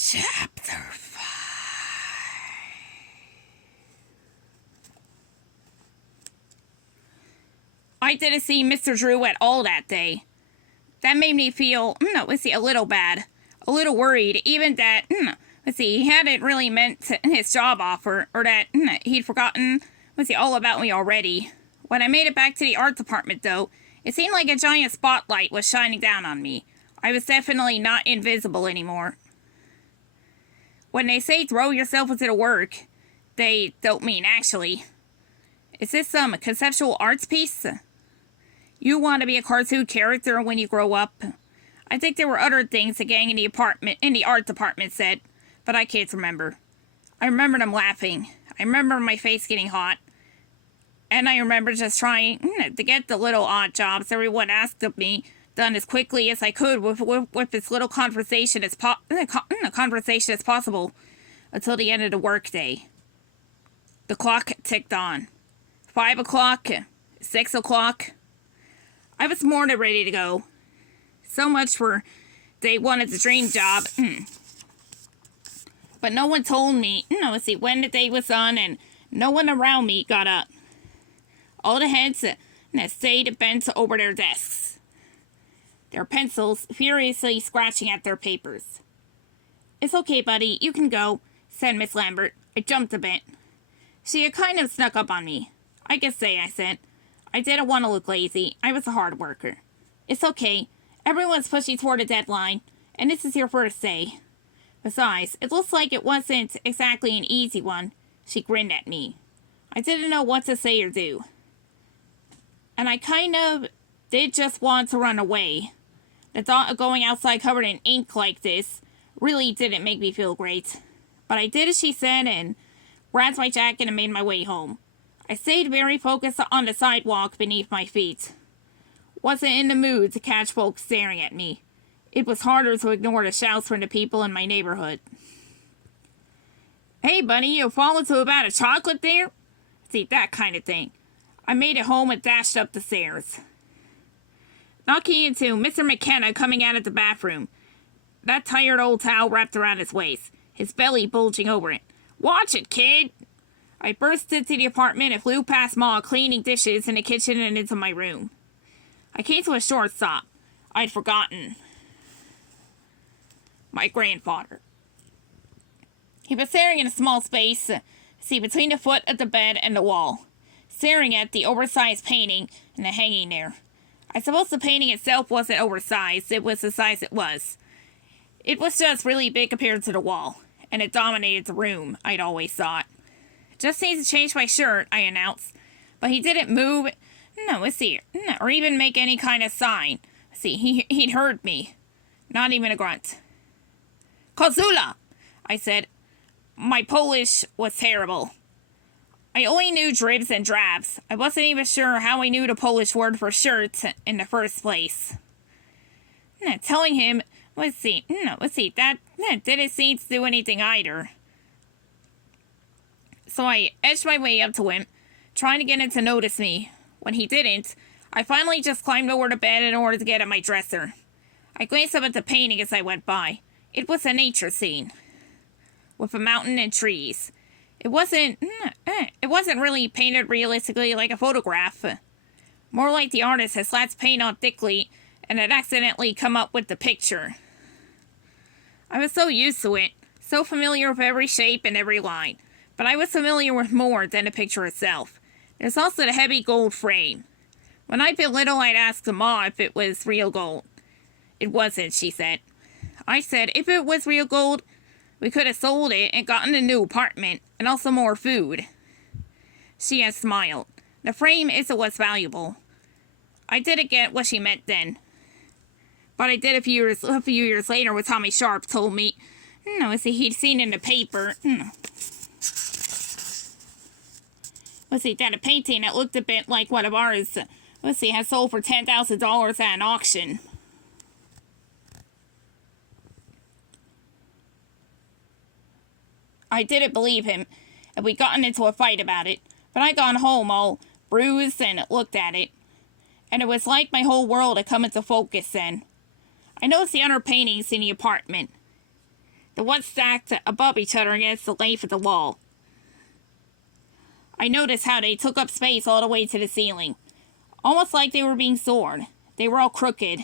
Chapter 5. I didn't see Mr. Drew at all that day. That made me feel, a little bad. A little worried, even that, he hadn't really meant his job offer, or that he'd forgotten, all about me already. When I made it back to the art department, though, it seemed like a giant spotlight was shining down on me. I was definitely not invisible anymore. When they say throw yourself into the work, they don't mean actually. Is this some conceptual arts piece? You want to be a cartoon character when you grow up? I think there were other things the gang in the art department said, but I can't remember. I remember them laughing. I remember my face getting hot. And I remember just trying to get the little odd jobs everyone asked of me done as quickly as I could with as little conversation as possible until the end of the workday. The clock ticked on. 5 o'clock, 6 o'clock. I was more than ready to go. So much for day one of the dream job. But no one told me, when the day was on, and no one around me got up. All the heads stayed bent over their desks, their pencils furiously scratching at their papers. "It's okay, buddy, you can go," said Miss Lambert. I jumped a bit. She had kind of snuck up on me. "I can say," I said. I didn't want to look lazy. I was a hard worker. "It's okay. Everyone's pushing toward a deadline, and this is your first day. Besides, it looks like it wasn't exactly an easy one." She grinned at me. I didn't know what to say or do. And I kind of did just want to run away. The thought of going outside covered in ink like this really didn't make me feel great. But I did as she said and grabbed my jacket and made my way home. I stayed very focused on the sidewalk beneath my feet. Wasn't in the mood to catch folks staring at me. It was harder to ignore the shouts from the people in my neighborhood. "Hey, buddy, you fall into a vat of chocolate there?" See, that kind of thing. I made it home and dashed up the stairs, knocking into Mr. McKenna coming out of the bathroom, that tired old towel wrapped around his waist, his belly bulging over it. "Watch it, kid!" I burst into the apartment and flew past Ma cleaning dishes in the kitchen and into my room. I came to a short stop. I'd forgotten my grandfather. He was staring in a small space, between the foot of the bed and the wall, staring at the oversized painting and the hanging there. I suppose the painting itself wasn't oversized, it was the size it was. It was just really big compared to the wall, and it dominated the room, I'd always thought. "Just need to change my shirt," I announced. But he didn't move, or even make any kind of sign. He'd heard me. Not even a grunt. "Kozula," I said. My Polish was terrible. I only knew dribs and drabs. I wasn't even sure how I knew the Polish word for shirt in the first place. Telling him, that didn't seem to do anything either. So I edged my way up to him, trying to get him to notice me. When he didn't, I finally just climbed over the bed in order to get at my dresser. I glanced up at the painting as I went by. It was a nature scene, with a mountain and trees. It wasn't really painted realistically like a photograph. More like the artist had slapped paint on thickly and had accidentally come up with the picture. I was so used to it, so familiar with every shape and every line, but I was familiar with more than the picture itself. There's also the heavy gold frame. When I'd been little, I'd asked Ma if it was real gold. "It wasn't," she said. I said, "If it was real gold, we could have sold it and gotten a new apartment, and also more food." She had smiled. "The frame isn't what's valuable." I didn't get what she meant then. But I did a few years later when Tommy Sharp told me, he'd seen in the paper, that a painting that looked a bit like one of ours, had sold for $10,000 at an auction. I didn't believe him, and we'd gotten into a fight about it, but I'd gone home all bruised and looked at it, and it was like my whole world had come into focus then. I noticed the other paintings in the apartment. the ones stacked above each other against the length of the wall. I noticed how they took up space all the way to the ceiling, almost like they were being stored. They were all crooked,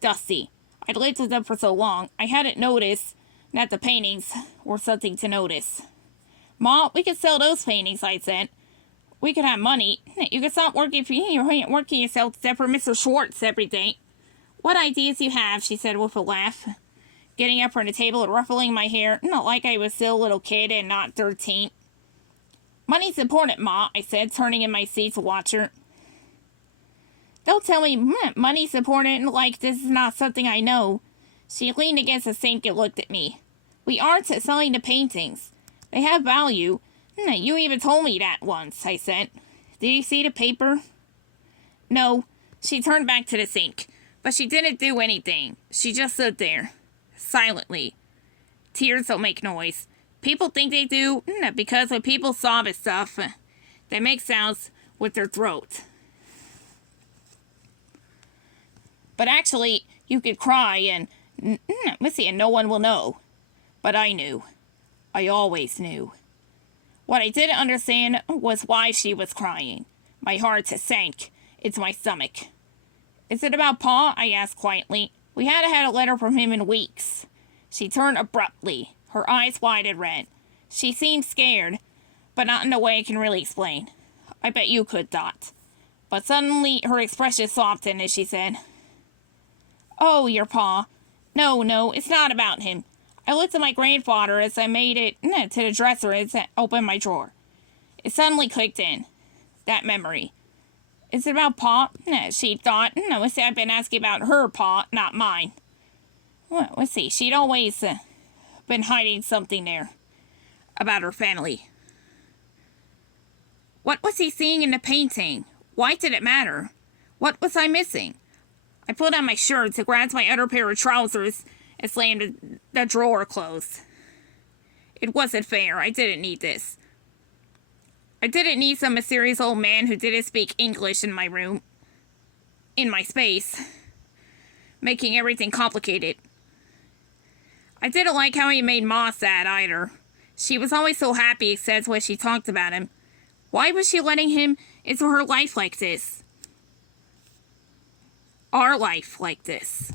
dusty. I'd lived with them for so long, I hadn't noticed that the paintings were something to notice. Ma, we could sell those paintings, I said. We could have money. You could stop working for you. You're working yourself except for Mr. Schwartz every day. What ideas you have, she said with a laugh, getting up from the table and ruffling my hair, not like I was still a little kid and not 13. Money's important, Ma, I said, turning in my seat to watch her. Don't tell me money's important like this is not something I know. She leaned against the sink and looked at me. We aren't selling the paintings. They have value. You even told me that once, I said. Did you see the paper? No. She turned back to the sink, but she didn't do anything. She just stood there, silently. Tears don't make noise. People think they do because when people sob at stuff, they make sounds with their throat. But actually, you could cry and no one will know. But I knew. I always knew. What I didn't understand was why she was crying. My heart sank into my stomach. Is it about Pa? I asked quietly. We hadn't had a letter from him in weeks. She turned abruptly, her eyes wide and red. She seemed scared, but not in a way I can really explain. I bet you could, Dot. But suddenly her expression softened as she said, Oh, your Pa. No, it's not about him. I looked at my grandfather as I made it to the dresser and opened my drawer. It suddenly clicked in. That memory. Is it about Pa? She thought. I've been asking about her Pa, not mine. Well, let's see. She'd always been hiding something there about her family. What was he seeing in the painting? Why did it matter? What was I missing? I pulled out my shirt and grabbed my other pair of trousers and slammed the drawer closed. It wasn't fair. I didn't need this. I didn't need some mysterious old man who didn't speak English in my room. In my space. Making everything complicated. I didn't like how he made Ma sad either. She was always so happy, says when she talked about him. Why was she letting him into her life like this? Our life like this.